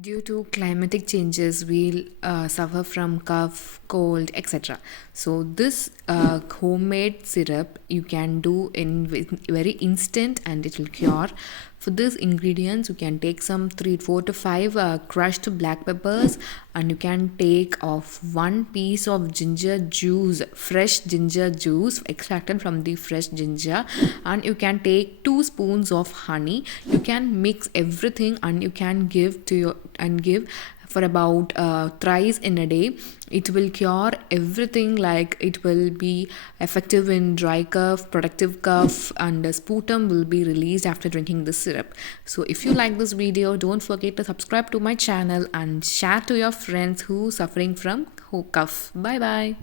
Due to climatic changes, we'll suffer from cough, cold, etc. So this homemade syrup you can do in very instant, and it will cure. For these ingredients, you can take some 4 to 5 crushed black peppers, and you can take of 1 piece of ginger juice, fresh ginger juice extracted from the fresh ginger, and you can take 2 spoons of honey. You can mix everything, and you can give for about thrice in a day. It will cure everything, like it will be effective in dry cough, productive cough, and sputum will be released after drinking this syrup. So if you like this video, don't forget to subscribe to my channel and share to your friends who suffering from cough. Bye bye.